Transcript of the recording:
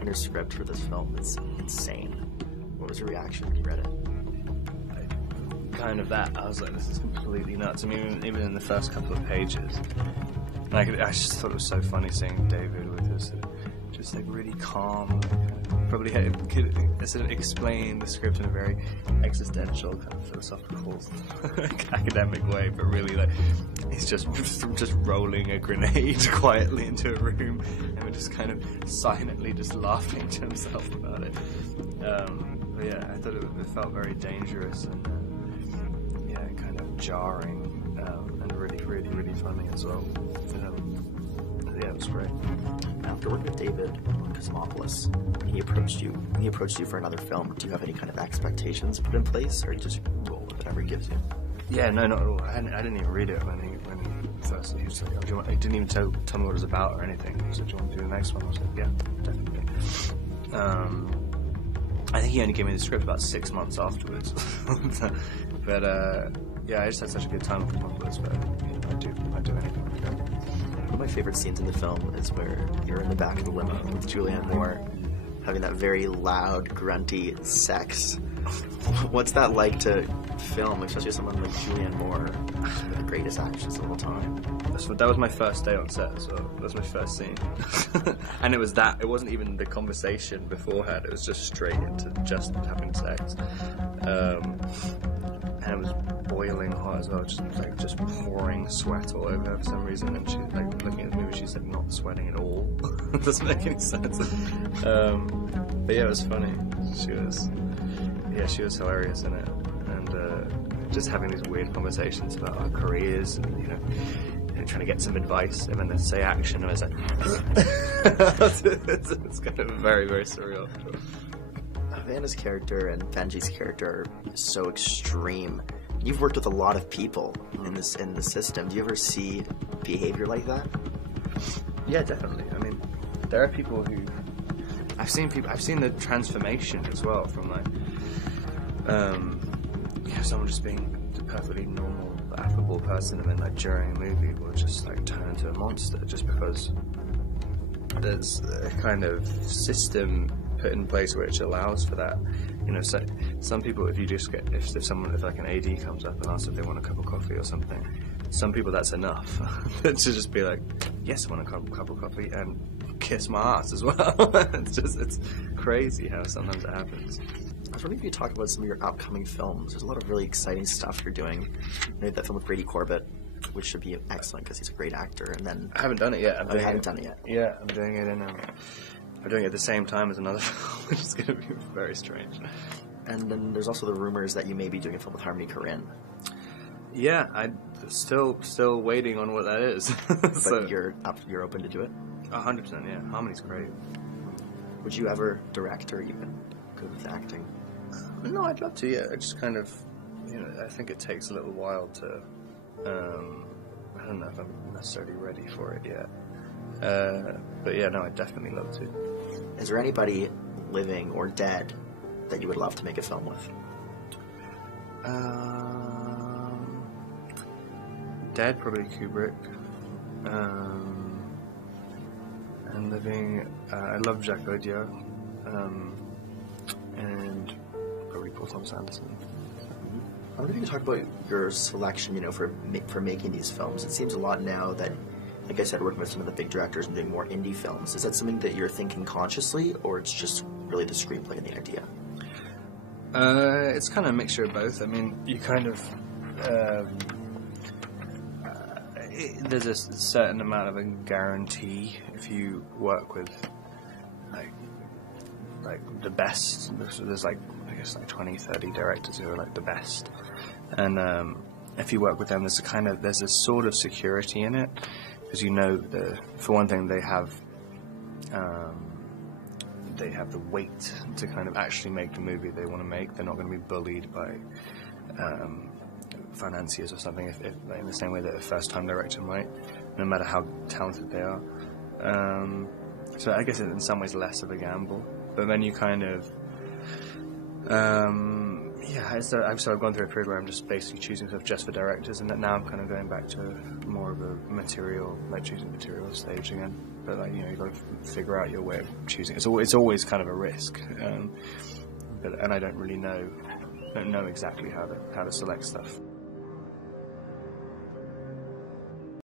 writer's script for this film is insane. What was your reaction when you read it? Kind of that. I was like, this is completely nuts. I mean, even in the first couple of pages, like, I just thought it was so funny seeing David with his just like really calm, probably could sort of explain the script in a very existential, kind of philosophical, academic way, but really like he's just rolling a grenade quietly into a room, and we're just kind of silently just laughing to himself about it. But yeah, I thought it felt very dangerous and kind of jarring, and really funny as well. Yeah, it was great. After working with David on Cosmopolis, he approached you for another film. Do you have any kind of expectations put in place, or you just roll with whatever he gives you? Yeah, no, not at all. I didn't even read it when he first. He was like, oh, do you want, he didn't even tell me what it was about or anything. He said, do you want to do the next one? I was like, yeah, definitely. I think he only gave me the script about 6 months afterwards. But yeah, I just had such a good time with Cosmopolis. But I'd do anything with it. One of my favorite scenes in the film is where you're in the back of the limo with Julianne Moore, having that very loud, grunty sex. What's that like to film, especially someone like Julianne Moore, one of the greatest actresses of all time? That was my first day on set, so that was my first scene. And it wasn't even the conversation beforehand, it was just straight into just having sex. And it was boiling hot as well, just pouring sweat all over her for some reason, and she, like, looking at the movie, she said not sweating at all. It doesn't make any sense. But yeah, it was funny. She was hilarious in it, and just having these weird conversations about our careers, and trying to get some advice, and then they say action, and it's like it's kind of very, very surreal. Vanna's character and Benji's character are so extreme. You've worked with a lot of people in the system. Do you ever see behavior like that? Yeah, definitely. I mean, there are people who I've seen the transformation as well from like someone just being a perfectly normal, affable person, and then like during a movie will just like turn into a monster just because there's a kind of system put in place which allows for that. So some people, if like an AD comes up and asks if they want a cup of coffee or something, some people that's enough to just be like, yes, I want a cup of coffee, and kiss my ass as well. It's crazy how sometimes it happens. I was wondering if you could talk about some of your upcoming films. There's a lot of really exciting stuff you're doing. You made that film with Brady Corbett, which should be excellent because he's a great actor. And then I haven't done it yet. I haven't done it yet. Yeah, I'm doing it I'm doing it at the same time as another film, which is going to be very strange. And then there's also the rumors that you may be doing a film with Harmony Korine. Yeah, I'm still waiting on what that is. But you're open to do it? 100%, yeah. Harmony's great. Would you ever direct or even go with acting? No, I'd love to, yeah. I just kind of, I think it takes a little while to, I don't know if I'm necessarily ready for it yet. But yeah, no, I'd definitely love to. Is there anybody living or dead that you would love to make a film with? Dead, probably Kubrick. And living, I love Jacques Audiard. And probably Paul Thomas Anderson. I wonder if you could talk about your selection, for making these films. It seems a lot now that, like I said, working with some of the big directors and doing more indie films. Is that something that you're thinking consciously, or it's just really the screenplay and the idea? It's kind of a mixture of both. I mean, you kind of there's a certain amount of a guarantee if you work with like the best. There's I guess 20, 30 directors who are like the best, and if you work with them, there's a sort of security in it, because for one thing they have the weight to kind of actually make the movie they want to make. They're not going to be bullied by financiers or something, if in the same way that a first-time director might, no matter how talented they are. So I guess it's in some ways less of a gamble. But then you kind of, so I've gone through a period where I'm just basically choosing stuff just for directors, and now I'm kind of going back to more of a material, like choosing material stage again. But like, you know, you've got to figure out your way of choosing. It's always kind of a risk, and I don't really know exactly how to select stuff.